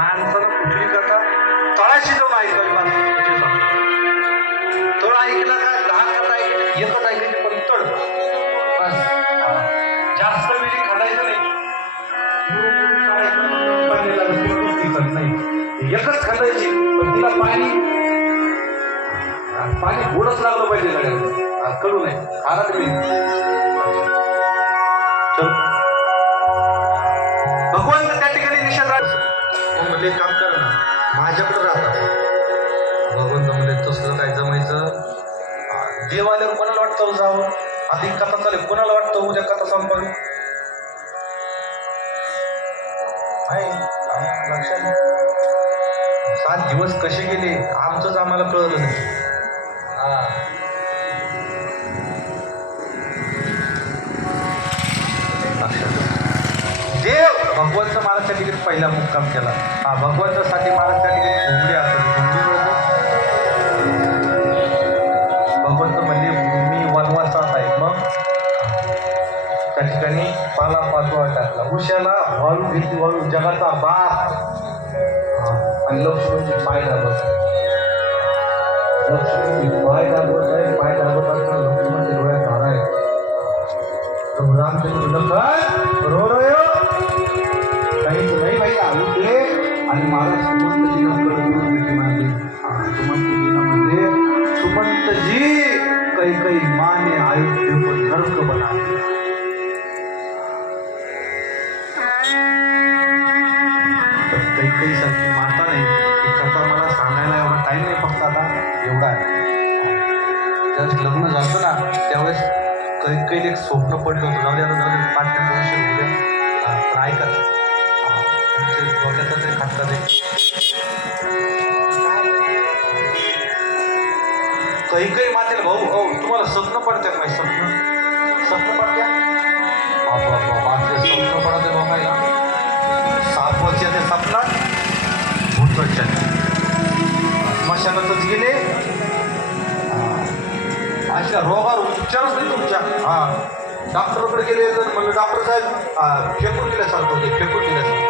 माणसानं कुठली कथा तळाशी जाऊन ऐकावी माणसाची तळ ऐकला का दहा कथा ऐकली एकच ऐकायची पण तळ. बस. जास्त वेळी खडायचं नाही. करत नाही एकच खडायची पण तिला पाणी पाणी गोडच लागलं पाहिजे सगळ्यांना कडू नाही खारात मी म्हणले काम कर ना माझ्याकडे राहतात. भगवंत म्हणले तसलं काय जमायचं? देवाल्यावर कोणाला वाटतं हो जावं? आधी कथा चालेल. कोणाला वाटतं हो उद्या कथा संपावी आहे. आहे, लक्षात सात दिवस कसे गेले? आमचंच आम्हाला कळलं नाही. भगवंत महाराज त्या ठिकाणी पहिला मुक्काम केला. हा भगवंतासाठी महाराज त्या ठिकाणी घुमडे असतात भगवंत म्हणजे भगवंत म्हणले मी वनवासात आहे मग? त्या ठिकाणी पाला पाचवा टाकला उशाला वाळू घेतली वाळू जगाचा बाप. आणि लक्ष्मीची पाय दाबत. लक्ष्मी पाय दाबत आहे पाय दाबत असताना लक्ष्मणच्या डोळ्यात धारा आहे प्रभू रामचंद्र म्हणलं नाही भाई आयुष्य आणि महाराज सुमंतजीनं कडकडून भेटी मारली सुमंत सुमंतजीनं म्हणले सुमंतजी काही काही माने आयुष्य पण नरक बनाले काही काही सारखी माता नाही. करता मला सांगायला एवढा टाईम नाही फक्त आता एवढा आहे. ज्यावेळेस लग्न झालं ना त्यावेळेस काही काही एक स्वप्न पडलं होतं. जाऊ द्या जाऊ द्या पाच मिनिटं उशीर होऊ द्या हा, पण ऐका हा, काही काही मातेला भाऊ भाऊ तुम्हाला स्वप्न पडतात माहिती स्वप्न. स्वप्न पडत्या? बाबा बाबा स्वप्न पडते बघायला. सात वर्षाच्या स्वप्नात भूत वर्षात स्मशानातच गेले. अशा रोगावर उपचारच नाही तुमच्या. हा. डॉक्टरकडे गेले तर म्हणलं डॉक्टर साहेब फेकून दिल्यासारखं होते फेकून दिल्यासारखं.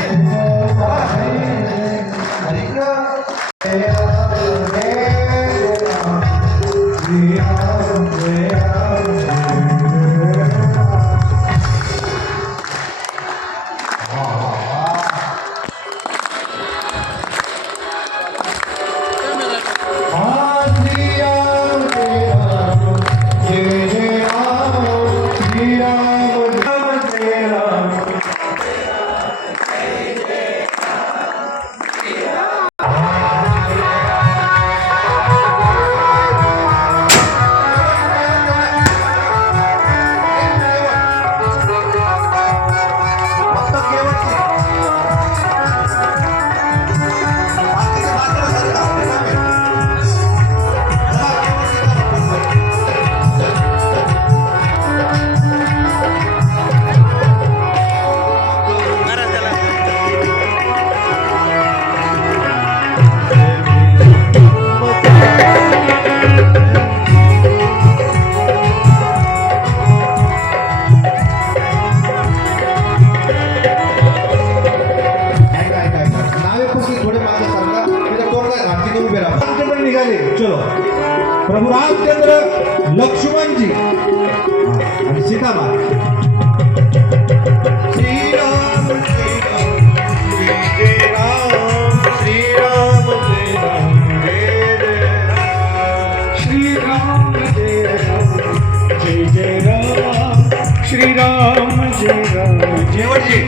जय जय राम जय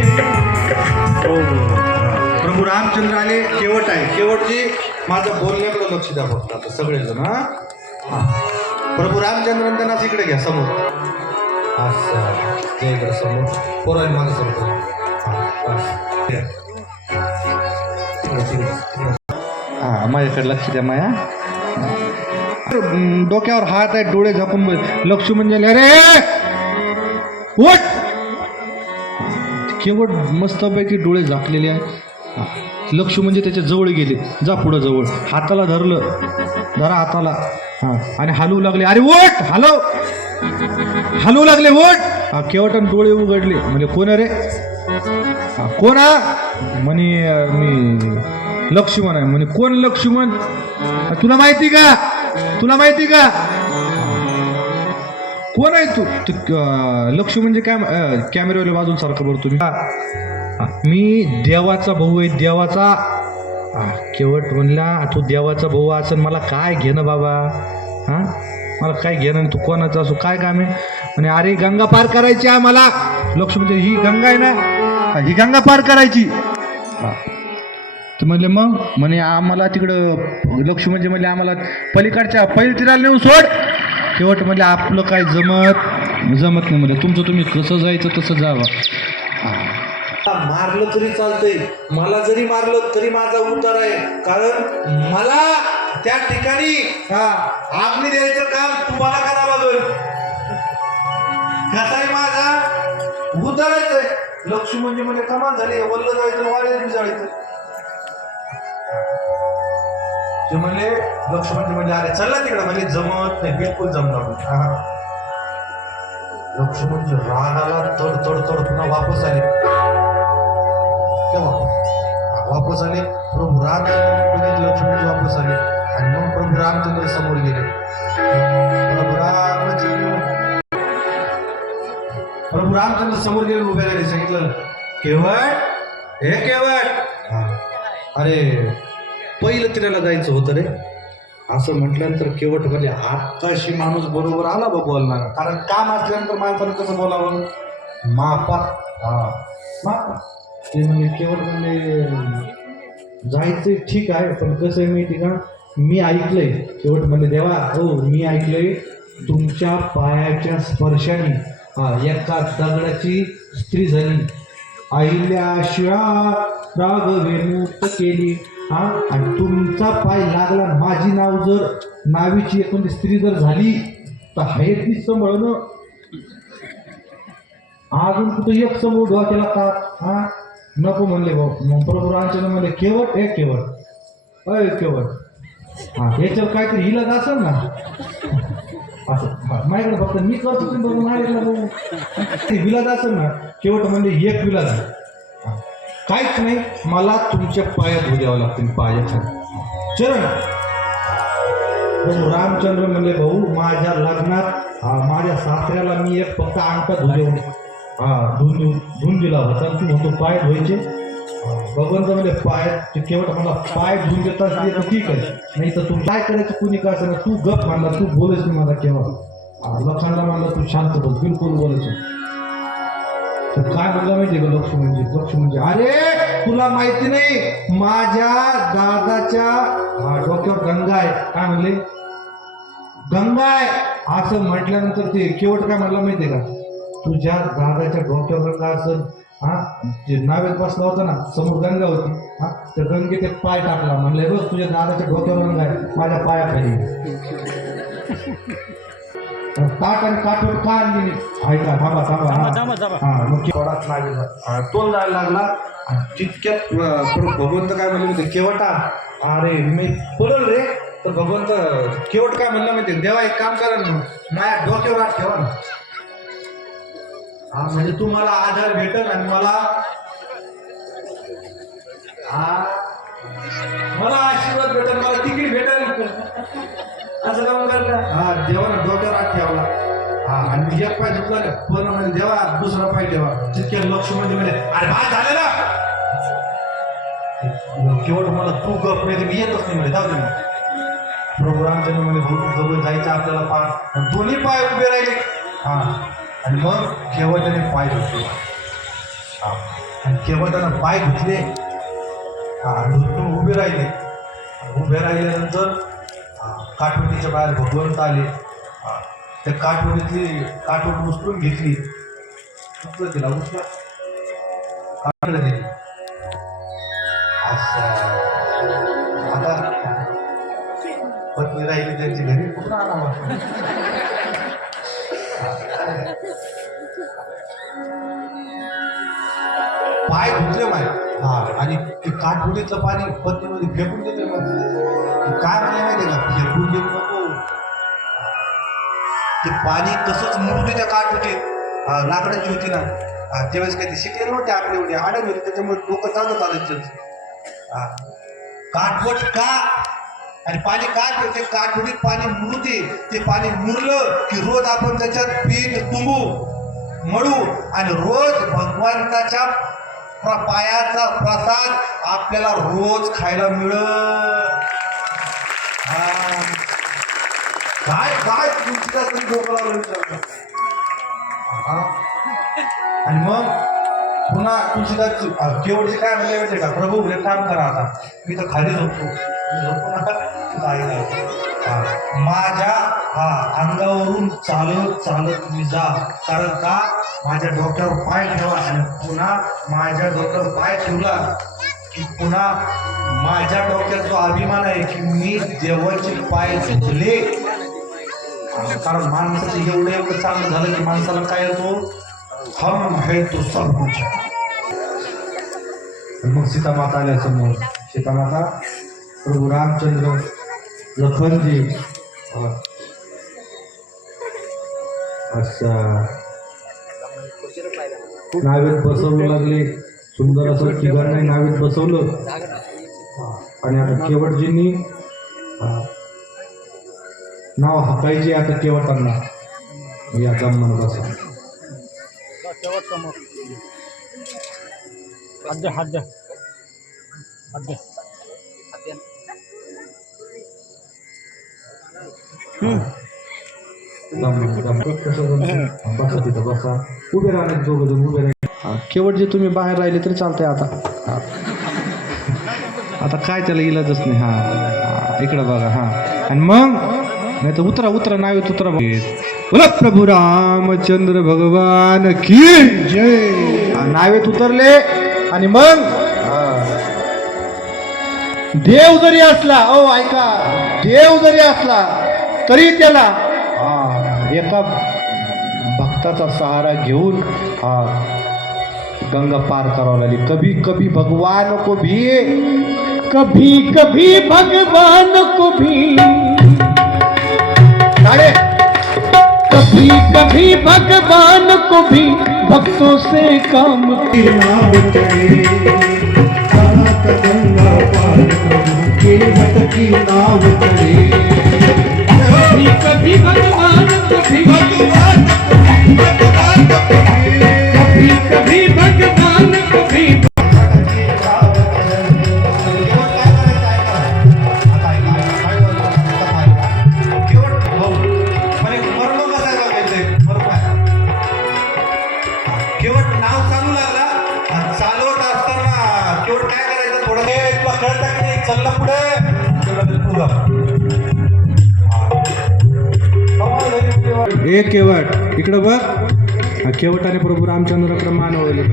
प्रभू रामचंद्र आले केवट आहे. केवटजी माझं बोलण्याकडे लक्ष द्या फक्त आता सगळेजण हा? प्रभू रामचंद्र त्यांना इकडे घ्या समोर. असं ते इकडे समोर. पोरा माझं समोर हा, माझ्याकडे लक्ष द्या माया. डोक्यावर हात आहे डोळे झाकून लक्ष म्हणजे अरे! रे उठ केवळ मस्तपैकी डोळे झाकलेले आहे लक्ष म्हणजे त्याच्याजवळ गेले. जा पुढं जवळ. हाताला धरलं. धरा हाताला. हा. आणि हलवू लागले. अरे ओट हलव हलवू लागले ओट हा केवटन डोळे उघडले. म्हणजे कोण रे? कोणा कोण म्हणे मी लक्ष्मण आहे. म्हणे कोण लक्ष्मण? तुला माहिती का? तुला माहिती का? कोण आहे तू? तू, अं, म्हणजे कॅम अं, कॅमेऱ्यावाल्या बाजून सारखं बरं तुम्ही. मी देवाचा भाऊ आहे देवाचा केवट म्हणला तू देवाचा भाऊ असं मला काय घेणं बाबा? हां? मला काय घेणं तू कोणाचं असो काय काम आहे? म्हणे अरे गंगा पार करायची आहे मला. लक्ष्मी म्हणजे ही गंगा आहे ना? ही गंगा पार करायची. तर म्हणले मग? म्हणे आम्हाला तिकडं लक्ष्मी म्हणजे म्हणले आम्हाला पलीकडच्या पैल तिराला नेऊन सोड. शेवट म्हणजे आपलं काय जमत? जमत नाही म्हणजे तुमचं तुम्ही कसं जायचं तसं जावं. मारलं तरी चालतंय. मला जरी मारलं तरी माझा उतार आहे. कारण मला त्या ठिकाणी हा द्यायचं काम तुम्हाला करावं लागेल. कसाही माझा उद्धारायचं आहे लक्ष्मी म्हणजे म्हणजे कमाल झाली. वल्ल जायचं वाळे जायचं. ते म्हणले लक्ष्मण म्हणजे अरे चला तिकडे. म्हणजे जमत नाही बिलकुल जमणार नाही. हा. रागाला तड तड तड पुन्हा वापस आले. केव्हा वापस आले प्रभू रामचंद्र लक्ष्मणजी वापस आले. आणि मग प्रभू रामचंद्र समोर गेले. प्रभू रामचंद्र प्रभू रामचंद्र समोर गेले उभे राहिले. सांगितलं केवळ हे केवळ. अरे पहिलं तिला जायचं होतं रे. असं म्हटल्यानंतर केवट म्हणजे आत्ताशी माणूस बरोबर आला बा बोलणार. कारण काम असल्यानंतर माणसानं कसं बोलावं? मापा हा. मापा ते म्हणजे केवट म्हणजे जायचं ठीक आहे पण कसं आहे माहिती का? मी ऐकलंय. शेवट म्हणजे देवा हो मी ऐकलंय तुमच्या पायाच्या स्पर्शाने हा एका दगडाची स्त्री झाली. अहिल्याशिया राघवे केली. हा? आणि तुमचा पाय लागला माझी नाव जर नावीची एखादी स्त्री जर झाली तर हे ती सांभाळणं. अजून कुठं एक समोर डोक्याला का? हा? नको म्हणले भाऊ. मग बरोबर रामचंद्र म्हणले केवळ एक केवळ. अय केवळ. हा याच्यावर काहीतरी हिला असेल ना? असं. माझ्याकडे फक्त मी करतो तुम्ही बघून आहे ते विलाज असेल ना? केवळ म्हणजे एक विलाज आहे. काहीच नाही मला तुमच्या पायात धुऊ द्यावं लागतील पायाच्या. चरण. रामचंद्र म्हणले भाऊ माझ्या लग्नात हा, माझ्या सासऱ्याला मी एक फक्त अंगठा धुले हा धुवून देऊ धुवून दिला होता. तू म्हणतो पाय धुवायचे. भगवंत म्हणजे पाय ते केवळ मला पाय धुवून देतात ते ठीक आहे. नाही तर तू काय करायचं कुणी काय असं तू गप मानला तू बोलायच नाही मला केव्हा. हा, लक्षाला मानला तू शांत बोल बिलकुल बोलायचं काय म्हणलं माहिती का लक्ष म्हणजे लक्ष म्हणजे अरे तुला माहिती नाही माझ्या दादाच्या डोक्यावर गंगा आहे. काय म्हणले? गंगा आहे. असं म्हटल्यानंतर ते केवट काय म्हणलं माहितीये का? तुझ्या दादाच्या डोक्यावर गंगा असेल हा? जे नावेत बसला होता ना समोर गंगा होती हा? त्या गंगेत एक पाय टाकला. म्हणले रोज तुझ्या दादाच्या डोक्यावर गंगा आहे. माझ्या पायाखाली आहे." ताट आणि का आणली ऐका थांबा थांबा हा. मग नावेचा हा, तोल जायला लागला. आणि तितक्यात भगवंत काय म्हणले होते केवटा. अरे मी पळल रे तर भगवंत केवट काय म्हणलं माहिती देवा एक काम करा ना माझ्या डोक्यावर हात ठेवा ना. हा म्हणजे तुम्हाला आधार भेटेल आणि मला हा मला आशीर्वाद भेटेल मला तिकीट भेटेल. असं काम करता हा देवानं डोक्यावर आत ठेवला हा आणि एक पाय धुतला पण म्हणजे देवा दुसरा पाय ठेवा. तितक्या लक्ष म्हणजे अरे भात झालं ना केवळ मला तू गप नाही मी येतच नाही म्हणजे जाऊ दे मग. प्रभू रामचंद्र म्हणजे भाऊ जवळ जायचं आपल्याला पाय दोन्ही पाय उभे राहिले. हा आणि मग केवटाने पाय धुतले. हा आणि केवटानं पाय धुतले. हा धुतून उभे राहिले. उभे राहिल्यानंतर काठवटीच्या बाहेर भगवंत आले. त्या काठवटीतली काठवट उचलून घेतली. उचलं तिला उचला. काठवड दिली. आता पत्नी राहिली त्यांची घरी कुठं आणावा पाय धुतले ते काठपुडीचं पाणी पत्नीमध्ये फेकून देते काय म्हणे माहिती का? फेकून देऊ नको. ते पाणी तसंच मुरू दे त्या काठपुटीत लाकडाची होती ना. तेव्हाच त्यावेळेस काही शिकले नव्हते आपले एवढे. आडत होते. त्याच्यामुळे डोकं चालत आलं काठवट का? आणि पाणी काय करते काठवडीत पाणी मुरते ते पाणी मुरलं की रोज आपण त्याच्यात पीठ तुंबू मळू आणि रोज भगवंताच्या पायाचा प्रसाद आपल्याला रोज खायला मिळत. काय काय तुमच्या तरी डोकं आणि मग पुन्हा तुळशीदास केवढचे काय म्हणले माहिती का? प्रभू हे काम करा आता. मी तर खाली झोपतो. झोपू नका नाही. माझ्या हा अंगावरून चालत चालत तुम्ही जा. कारण का? माझ्या डोक्यावर पाय ठेवा आणि पुन्हा माझ्या डोक्यावर पाय ठेवला की पुन्हा माझ्या डोक्यात जो अभिमान आहे की मी देवाचे पाय धुले कारण माणसाचं एवढं एवढं चांगलं झालं की माणसाला काय येतो? हम है तो सब कुछ. मग सीतामाता आल्या समोर सीता प्रभू रामचंद्र लखनजी. अच्छा. नावेत बसवू लागले. सुंदर असं तिघांना नावेत बसवलं. आणि आता केवटजींनी नाव हाकायचे आता केवटांना. या गमन बसा. शेवट समोर. उभे राहण्यात दोघं जण उभे राहिले केवट जे तुम्ही बाहेर राहिले तरी चालतंय आता. हा. आता काय त्याला इलाजच नाही हा. इकडं बघा हा. आणि मग? नाही तर उतरा उतरा नावेत उतरा. बोला प्रभू रामचंद्र भगवान की जय. नावेत उतरले आणि मग? देव जरी असला ओ ऐका. देव जरी असला तरी त्याला हा, एका भक्ताचा सहारा घेऊन हा गंगा पार करावं लागली. कभी कभी भगवान को भी कभी कभी भगवान को भी. कभी कभी भगवान को भी भक्तों से काम कभी कभी भगवान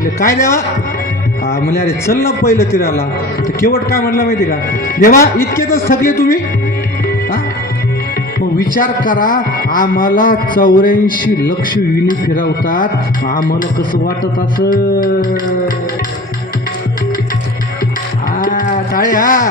म्हटलं काय देवा? हा म्हणजे अरे चल ना पहिलं तिराला. तर केवट काय म्हणलं माहिती का? देवा इतकेच थकले तुम्ही? मग हो, विचार करा आम्हाला चौऱ्याऐंशी लक्ष विणी फिरवतात. आम्हाला कसं वाटत असं हा टाळे हा.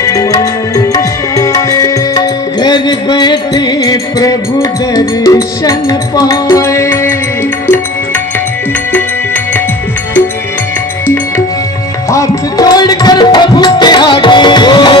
बैठे प्रभु दर्शन पाए। हाथ जोड़कर प्रभु के आगे।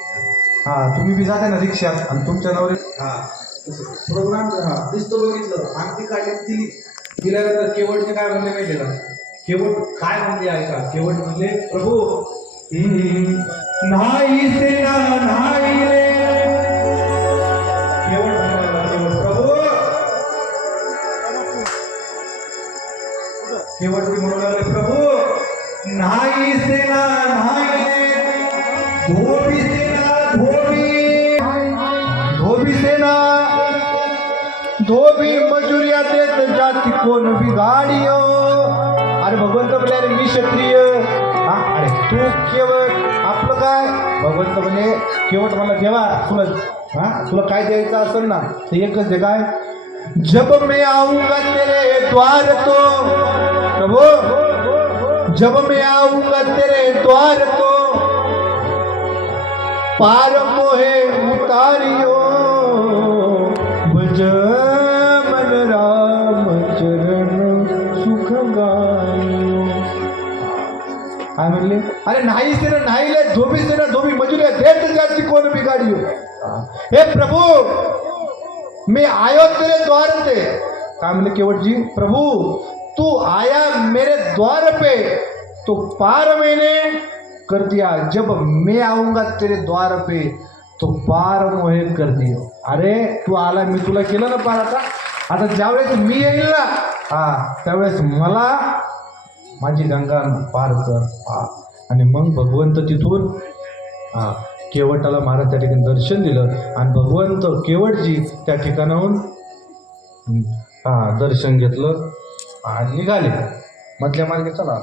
हा तुम्ही बी जाता ना रिक्षात आणि तुमच्या नवरे हा. प्रोग्राम हा दिसतो बघितलं. आरती काढली दिली दिल्यानंतर केवटचे काय म्हणले माहिती का? केवट काय म्हणले ऐका केवट म्हणले प्रभू नाही सेना नाही रे? केवट म्हणाला, प्रभू. म्हणू लागले प्रभू नाही सेना नाही धोबी सेना धोबी मजुरिया देत जाती कोण बिघाडियो अरे भगवंत म्हणले अरे मी क्षत्रिय. हा अरे तू केवळ आपलं काय? भगवंत म्हणे केवळ मला देवा तुला हा तुला काय द्यायचं असेल ना ते एकच आहे काय? जब मैं आऊंगा तेरे द्वार तो. प्रभो जब मैं आऊंगा तेरे द्वार तो. पार मोहे उतारियो. अरे नाही से नाही ले धोबी से ना धोबी मजुरे देत जाती कोण बिगाडियो? हे प्रभू मी आयो तेरे द्वार पे. काय म्हणले केवटजी? प्रभू तू आया मेरे द्वार पे. तो पार मैंने कर दिया. जब मैं आऊंगा तेरे द्वार पे तो पार मोहे कर दियो. अरे तू आला मी तुला केलं ना पार आता? आता ज्यावेळेस मी येईल ना हा त्यावेळेस मला माझी गंगा पार कर. पार आणि मग भगवंत तिथून हा केवटाला महाराज त्या ठिकाणी दर्शन दिलं आणि भगवंत केवटजी त्या ठिकाणाहून हा दर्शन घेतलं आणि निघाले. मधल्या मार्गे चला.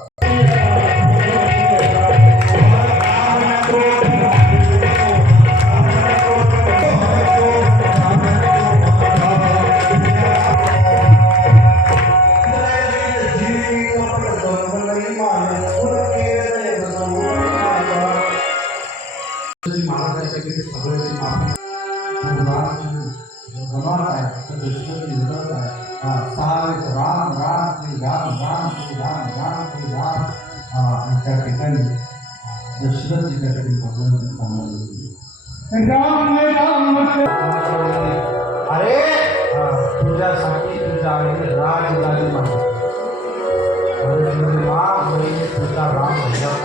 राम राम अरे तुझ्यासाठी तुझ्या आईने राज झाली माझी तुझा राम